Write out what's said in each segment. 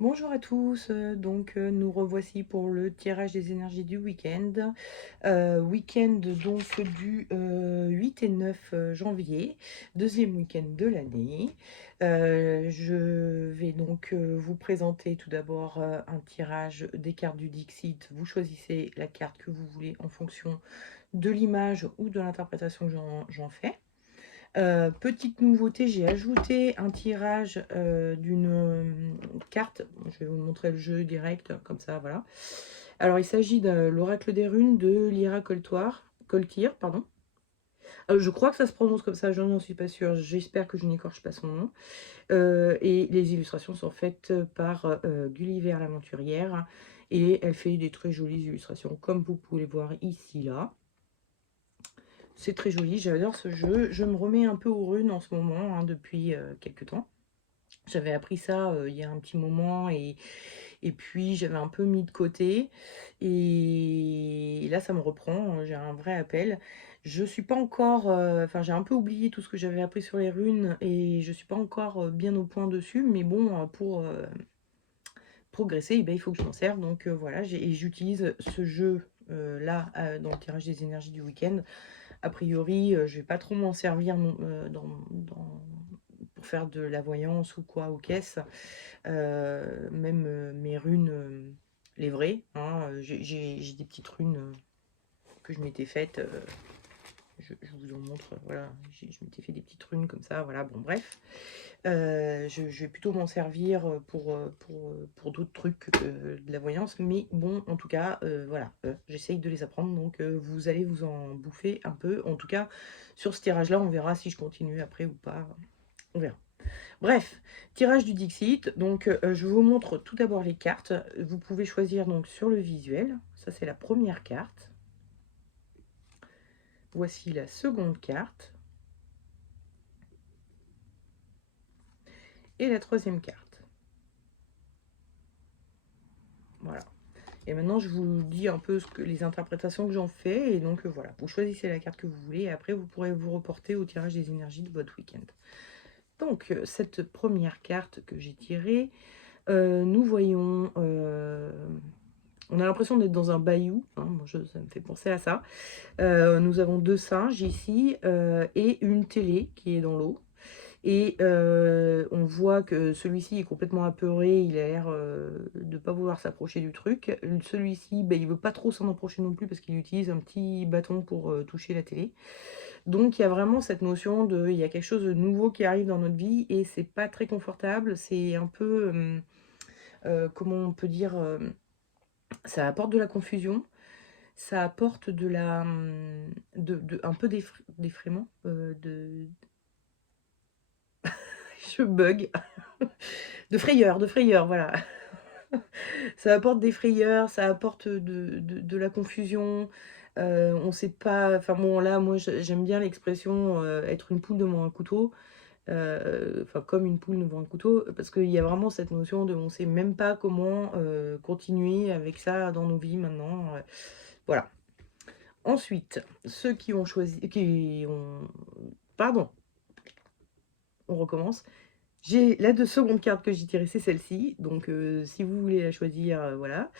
Bonjour à tous, nous revoici pour le tirage des énergies du week-end. Week-end donc du 8 et 9 janvier, deuxième week-end de l'année. Je vais donc vous présenter tout d'abord un tirage des cartes du Dixit. Vous choisissez la carte que vous voulez en fonction de l'image ou de l'interprétation que j'en fais. Petite nouveauté, j'ai ajouté un tirage d'une carte. Je vais vous montrer le jeu direct, comme ça, voilà. Alors, il s'agit de l'oracle des runes de Lyra Coltyr, pardon. Je crois que ça se prononce comme ça, je n'en suis pas sûre. J'espère que je n'écorche pas son nom. Et les illustrations sont faites par Gulliver l'aventurière. Et elle fait des très jolies illustrations, comme vous pouvez voir ici, là. C'est très joli, j'adore ce jeu. Je me remets un peu aux runes en ce moment, hein, depuis quelques temps. J'avais appris ça il y a un petit moment et puis j'avais un peu mis de côté. Et là, ça me reprend, j'ai un vrai appel. Je suis pas encore, enfin j'ai un peu oublié tout ce que j'avais appris sur les runes et je suis pas encore bien au point dessus. Mais bon, pour progresser, eh ben, il faut que je m'en serve. Donc voilà, j'utilise ce jeu là dans le tirage des énergies du week-end. A priori, je vais pas trop m'en servir pour faire de la voyance ou quoi aux caisses. Même mes runes, les vraies, hein, j'ai des petites runes que je m'étais faites. Je vous en montre, voilà, je m'étais fait des petites runes comme ça, voilà, bon bref. Je vais plutôt m'en servir pour d'autres trucs que de la voyance, mais bon, en tout cas, voilà, j'essaye de les apprendre, donc vous allez vous en bouffer un peu. En tout cas, sur ce tirage-là, on verra si je continue après ou pas, on verra. Bref, tirage du Dixit, donc je vous montre tout d'abord les cartes. Vous pouvez choisir donc sur le visuel, ça c'est la première carte. Voici la seconde carte. Et la troisième carte. Voilà. Et maintenant, je vous dis un peu les interprétations que j'en fais. Et donc, voilà, vous choisissez la carte que vous voulez. Et après, vous pourrez vous reporter au tirage des énergies de votre week-end. Donc, cette première carte que j'ai tirée, nous voyons... on a l'impression d'être dans un bayou. Hein, ça me fait penser à ça. Nous avons deux singes ici et une télé qui est dans l'eau. Et on voit que celui-ci est complètement apeuré, il a l'air de ne pas vouloir s'approcher du truc. Celui-ci, il ne veut pas trop s'en approcher non plus parce qu'il utilise un petit bâton pour toucher la télé. Donc il y a vraiment cette notion de, il y a quelque chose de nouveau qui arrive dans notre vie et c'est pas très confortable. C'est un peu, comment on peut dire, ça apporte de la confusion, ça apporte de la, un peu d'effraiement, je bug, de frayeur, voilà. Ça apporte des frayeurs, ça apporte de la confusion. On sait pas. Enfin bon, là, moi, j'aime bien l'expression être une poule devant un couteau. Enfin, comme une poule devant un couteau, parce qu'il y a vraiment cette notion de on sait même pas comment continuer avec ça dans nos vies maintenant. Voilà. Ensuite, ceux qui ont choisi, qui ont, pardon, on recommence. J'ai la seconde carte que j'ai tirée, c'est celle-ci. Donc, si vous voulez la choisir, voilà.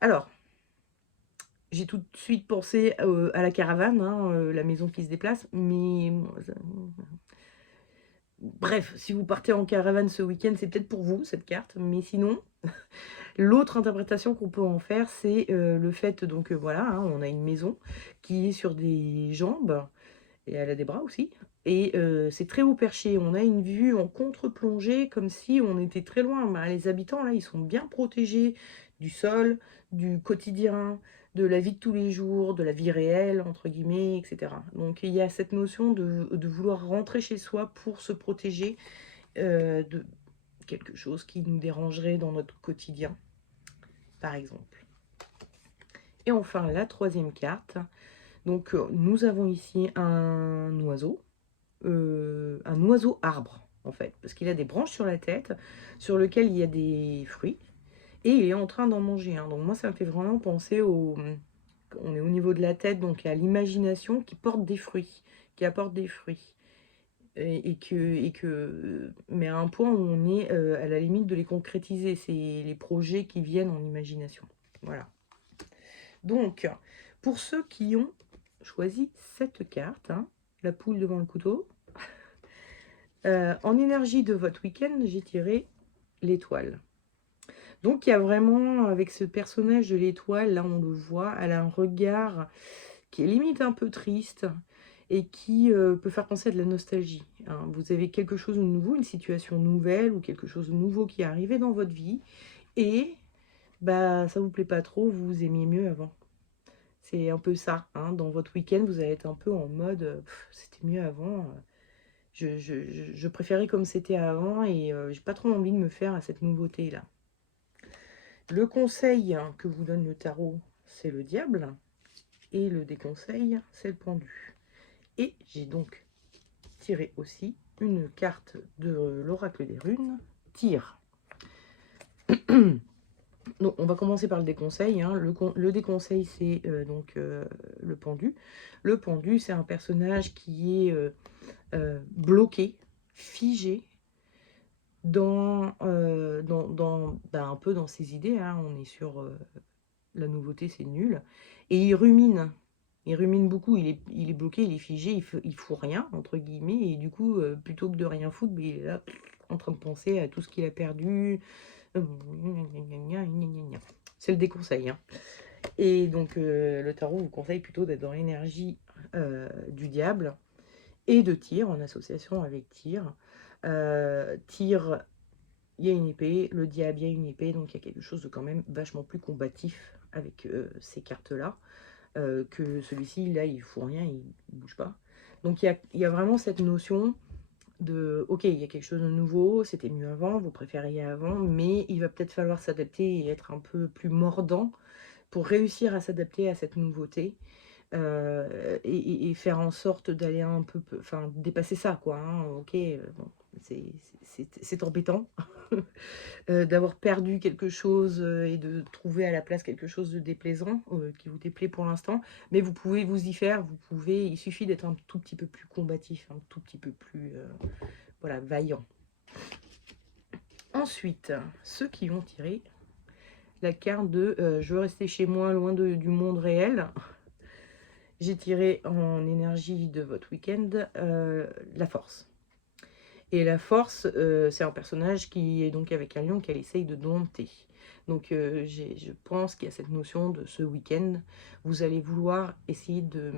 Alors, j'ai tout de suite pensé à la caravane, hein, la maison qui se déplace. Mais bref, si vous partez en caravane ce week-end, c'est peut-être pour vous cette carte. Mais sinon, l'autre interprétation qu'on peut en faire, c'est le fait, donc voilà, hein, on a une maison qui est sur des jambes et elle a des bras aussi. Et c'est très haut perché. On a une vue en contre-plongée, comme si on était très loin. Bah, les habitants, là, ils sont bien protégés du sol, du quotidien, de la vie de tous les jours, de la vie réelle, entre guillemets, etc. Donc il y a cette notion de vouloir rentrer chez soi pour se protéger de quelque chose qui nous dérangerait dans notre quotidien, par exemple. Et enfin, la troisième carte. Donc nous avons ici un oiseau arbre, en fait, parce qu'il a des branches sur la tête, sur lequel il y a des fruits, et il est en train d'en manger un. Donc moi, ça me fait vraiment penser au... On est au niveau de la tête, donc à l'imagination qui porte des fruits, qui apporte des fruits. mais à un point où on est à la limite de les concrétiser. C'est les projets qui viennent en imagination. Voilà. Donc, pour ceux qui ont choisi cette carte, hein, la poule devant le couteau, en énergie de votre week-end, j'ai tiré l'étoile. Donc, il y a vraiment, avec ce personnage de l'étoile, là on le voit, elle a un regard qui est limite un peu triste et qui peut faire penser à de la nostalgie, hein. Vous avez quelque chose de nouveau, une situation nouvelle ou quelque chose de nouveau qui est arrivé dans votre vie et bah, ça vous plaît pas trop, vous aimiez mieux avant. C'est un peu ça, hein. Dans votre week-end, vous allez être un peu en mode c'était mieux avant. Je préférais comme c'était avant et j'ai pas trop envie de me faire à cette nouveauté-là. Le conseil que vous donne le tarot, c'est le diable. Et le déconseil, c'est le pendu. Et j'ai donc tiré aussi une carte de l'oracle des runes, Tyr. Donc, on va commencer par le déconseil, hein. Le déconseil, c'est le pendu. Le pendu, c'est un personnage qui est bloqué, figé, un peu dans ses idées, hein. On est sur la nouveauté, c'est nul. Et il rumine. Il rumine beaucoup, il est bloqué, il est figé, il fout rien, entre guillemets, et du coup, plutôt que de rien foutre, il est là en train de penser à tout ce qu'il a perdu. C'est le déconseil, hein. Et donc, le tarot vous conseille plutôt d'être dans l'énergie du diable et de Tyr, en association avec Tyr. Tyr, il y a une épée, le diable, il y a une épée, donc il y a quelque chose de quand même vachement plus combatif avec ces cartes-là. Que celui-ci, là, il fout rien, il bouge pas. Donc il y a vraiment cette notion de, ok, il y a quelque chose de nouveau, c'était mieux avant, vous préfériez avant, mais il va peut-être falloir s'adapter et être un peu plus mordant pour réussir à s'adapter à cette nouveauté. Et faire en sorte d'aller un peu, enfin, dépasser ça, quoi, hein. Ok, bon, c'est embêtant d'avoir perdu quelque chose et de trouver à la place quelque chose de déplaisant qui vous déplaît pour l'instant, mais vous pouvez vous y faire, il suffit d'être un tout petit peu plus combatif, un tout petit peu plus voilà, vaillant. Ensuite, ceux qui ont tiré la carte de je veux rester chez moi, loin du monde réel. J'ai tiré en énergie de votre week-end la force. Et la force, c'est un personnage qui est donc avec un lion qu'elle essaye de dompter. Donc je pense qu'il y a cette notion de ce week-end, vous allez vouloir essayer de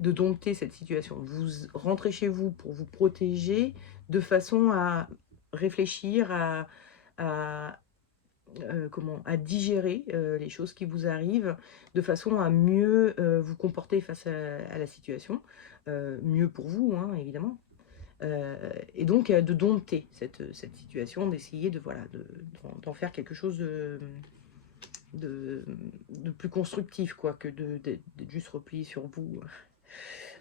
dompter cette situation. Vous rentrez chez vous pour vous protéger de façon à réfléchir, à à digérer les choses qui vous arrivent, de façon à mieux vous comporter face à la situation. Mieux pour vous, hein, évidemment. Et donc de dompter cette situation, d'essayer d'en faire quelque chose de, de plus constructif, quoi, que d'être juste replié sur vous.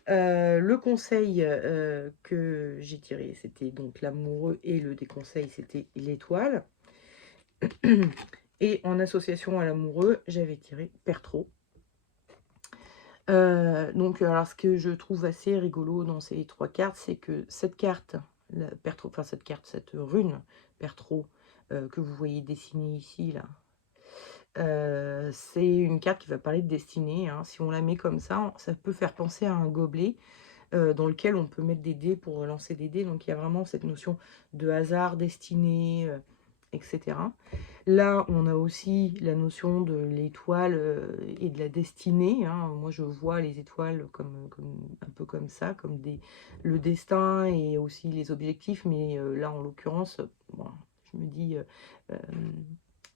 Le conseil que j'ai tiré, c'était donc l'amoureux, et le déconseil, c'était l'étoile. Et en association à l'amoureux, j'avais tiré Père trop. Donc, alors ce que je trouve assez rigolo dans ces trois cartes, c'est que cette carte, cette rune Père trop, que vous voyez dessinée ici, là, c'est une carte qui va parler de destinée, hein. Si on la met comme ça peut faire penser à un gobelet dans lequel on peut mettre des dés pour lancer des dés. Donc il y a vraiment cette notion de hasard, destinée, etc. Là, on a aussi la notion de l'étoile et de la destinée, hein. Moi, je vois les étoiles un peu comme ça, comme le destin et aussi les objectifs. Mais là, en l'occurrence, bon, je me dis,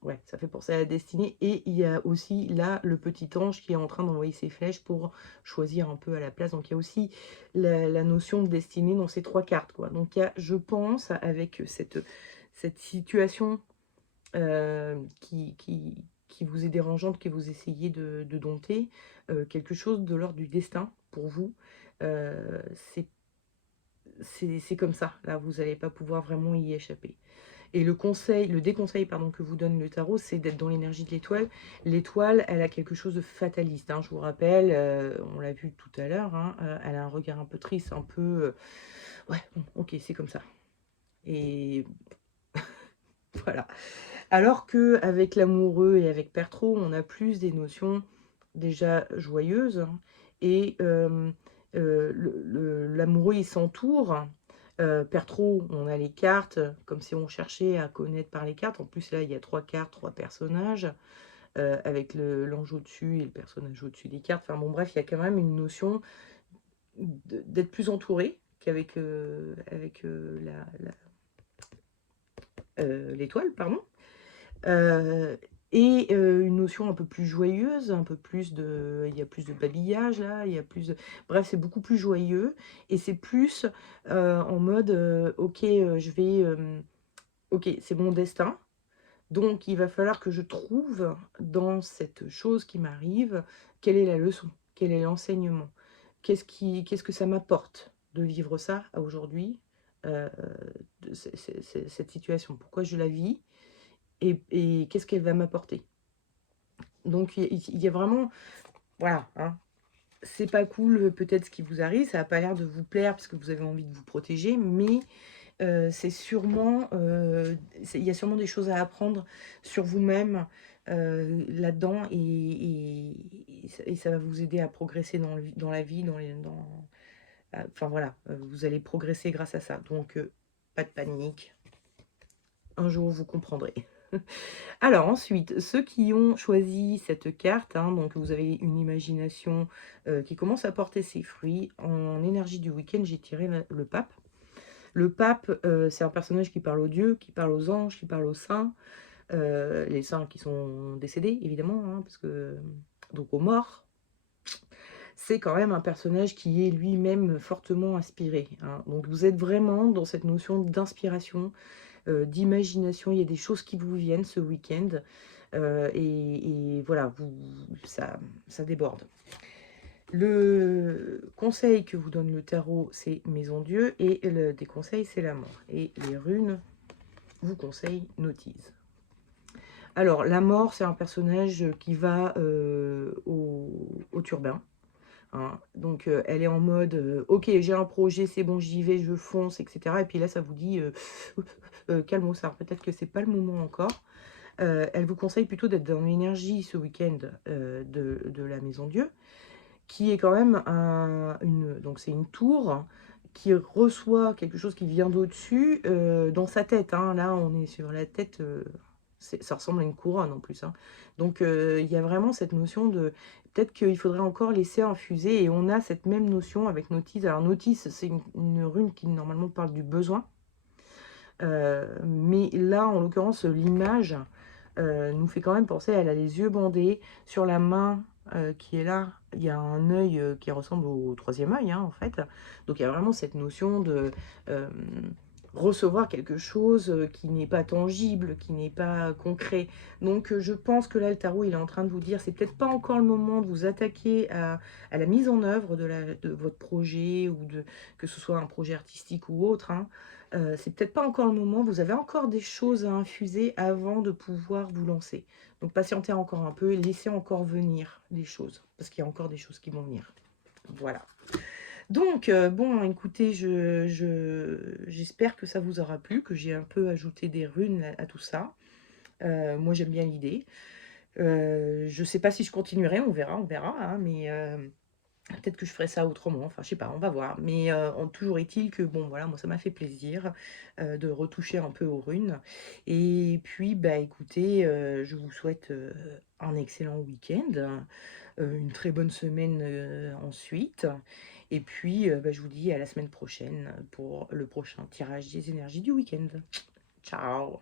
ouais, ça fait penser à la destinée. Et il y a aussi là le petit ange qui est en train d'envoyer ses flèches pour choisir un peu à la place. Donc, il y a aussi la notion de destinée dans ces trois cartes, quoi. Donc, il y a, je pense, avec cette situation qui vous est dérangeante, que vous essayez de dompter, quelque chose de l'ordre du destin pour vous. Euh, c'est comme ça, là, vous n'allez pas pouvoir vraiment y échapper. Et le déconseil pardon, que vous donne le tarot, c'est d'être dans l'énergie de l'étoile. L'étoile, elle a quelque chose de fataliste, hein, je vous rappelle, on l'a vu tout à l'heure, hein, elle a un regard un peu triste, un peu Ouais, bon, ok, c'est comme ça. Et voilà. Alors qu'avec l'amoureux et avec Pertro, on a plus des notions déjà joyeuses, hein, et l'amoureux, il s'entoure. Pertro, on a les cartes, comme si on cherchait à connaître par les cartes. En plus, là, il y a 3 cartes, 3 personnages, avec l'ange au-dessus et le personnage au-dessus des cartes. Enfin bon, bref, il y a quand même une notion d'être plus entouré qu'avec l'étoile, pardon. Euh, et une notion un peu plus joyeuse, un peu plus de... Il y a plus de babillage là, il y a plus de... Bref, c'est beaucoup plus joyeux, et c'est plus en mode, ok, je vais... ok, c'est mon destin, donc il va falloir que je trouve dans cette chose qui m'arrive, quelle est la leçon, quel est l'enseignement, qu'est-ce que ça m'apporte de vivre ça aujourd'hui, euh, cette situation, pourquoi je la vis, et qu'est-ce qu'elle va m'apporter. Donc il y a vraiment, voilà, hein, c'est pas cool peut-être ce qui vous arrive, ça n'a pas l'air de vous plaire parce que vous avez envie de vous protéger, mais c'est sûrement, il y a sûrement des choses à apprendre sur vous-même là-dedans, et ça va vous aider à progresser dans la vie, enfin voilà, vous allez progresser grâce à ça. Donc pas de panique, un jour vous comprendrez. Alors ensuite, ceux qui ont choisi cette carte, hein, donc vous avez une imagination qui commence à porter ses fruits. En énergie du week-end, j'ai tiré le pape. Le pape, c'est un personnage qui parle aux dieux, qui parle aux anges, qui parle aux saints. Les saints qui sont décédés, évidemment, hein, parce que, donc aux morts. C'est quand même un personnage qui est lui-même fortement inspiré, hein. Donc vous êtes vraiment dans cette notion d'inspiration, d'imagination. Il y a des choses qui vous viennent ce week-end, et voilà, ça déborde. Le conseil que vous donne le tarot, c'est Maison Dieu, et le déconseil, c'est la mort. Et les runes vous conseillent Notise. Alors, la mort, c'est un personnage qui va au turbin, hein. Donc, elle est en mode ok, j'ai un projet, c'est bon, j'y vais, je fonce, etc. Et puis là, ça vous dit calme ça, peut-être que c'est pas le moment encore. Elle vous conseille plutôt d'être dans l'énergie ce week-end de la Maison Dieu, qui est quand même donc c'est une tour qui reçoit quelque chose qui vient d'au-dessus dans sa tête, hein. Là, on est sur la tête, ça ressemble à une couronne en plus, hein. Donc, il y a vraiment cette notion de... Peut-être qu'il faudrait encore laisser infuser, et on a cette même notion avec Notice. Alors, Notice, c'est une rune qui normalement parle du besoin. Mais là, en l'occurrence, l'image nous fait quand même penser, elle a les yeux bandés, sur la main qui est là, il y a un œil qui ressemble au troisième œil, hein, en fait. Donc il y a vraiment cette notion de euh, recevoir quelque chose qui n'est pas tangible, qui n'est pas concret. Donc je pense que là, le tarot, il est en train de vous dire, c'est peut-être pas encore le moment de vous attaquer à la mise en œuvre de votre projet, ou que ce soit un projet artistique ou autre, hein. C'est peut-être pas encore le moment, vous avez encore des choses à infuser avant de pouvoir vous lancer. Donc patientez encore un peu et laissez encore venir les choses, parce qu'il y a encore des choses qui vont venir. Voilà. Donc, bon, écoutez, j'espère que ça vous aura plu, que j'ai un peu ajouté des runes à tout ça. Moi, j'aime bien l'idée. Je ne sais pas si je continuerai, on verra, hein, mais peut-être que je ferai ça autrement, enfin je sais pas, on va voir. Mais toujours est-il que, bon voilà, moi ça m'a fait plaisir de retoucher un peu aux runes. Et puis, bah écoutez, je vous souhaite un excellent week-end, une très bonne semaine ensuite. Et puis, bah, je vous dis à la semaine prochaine pour le prochain tirage des énergies du week-end. Ciao!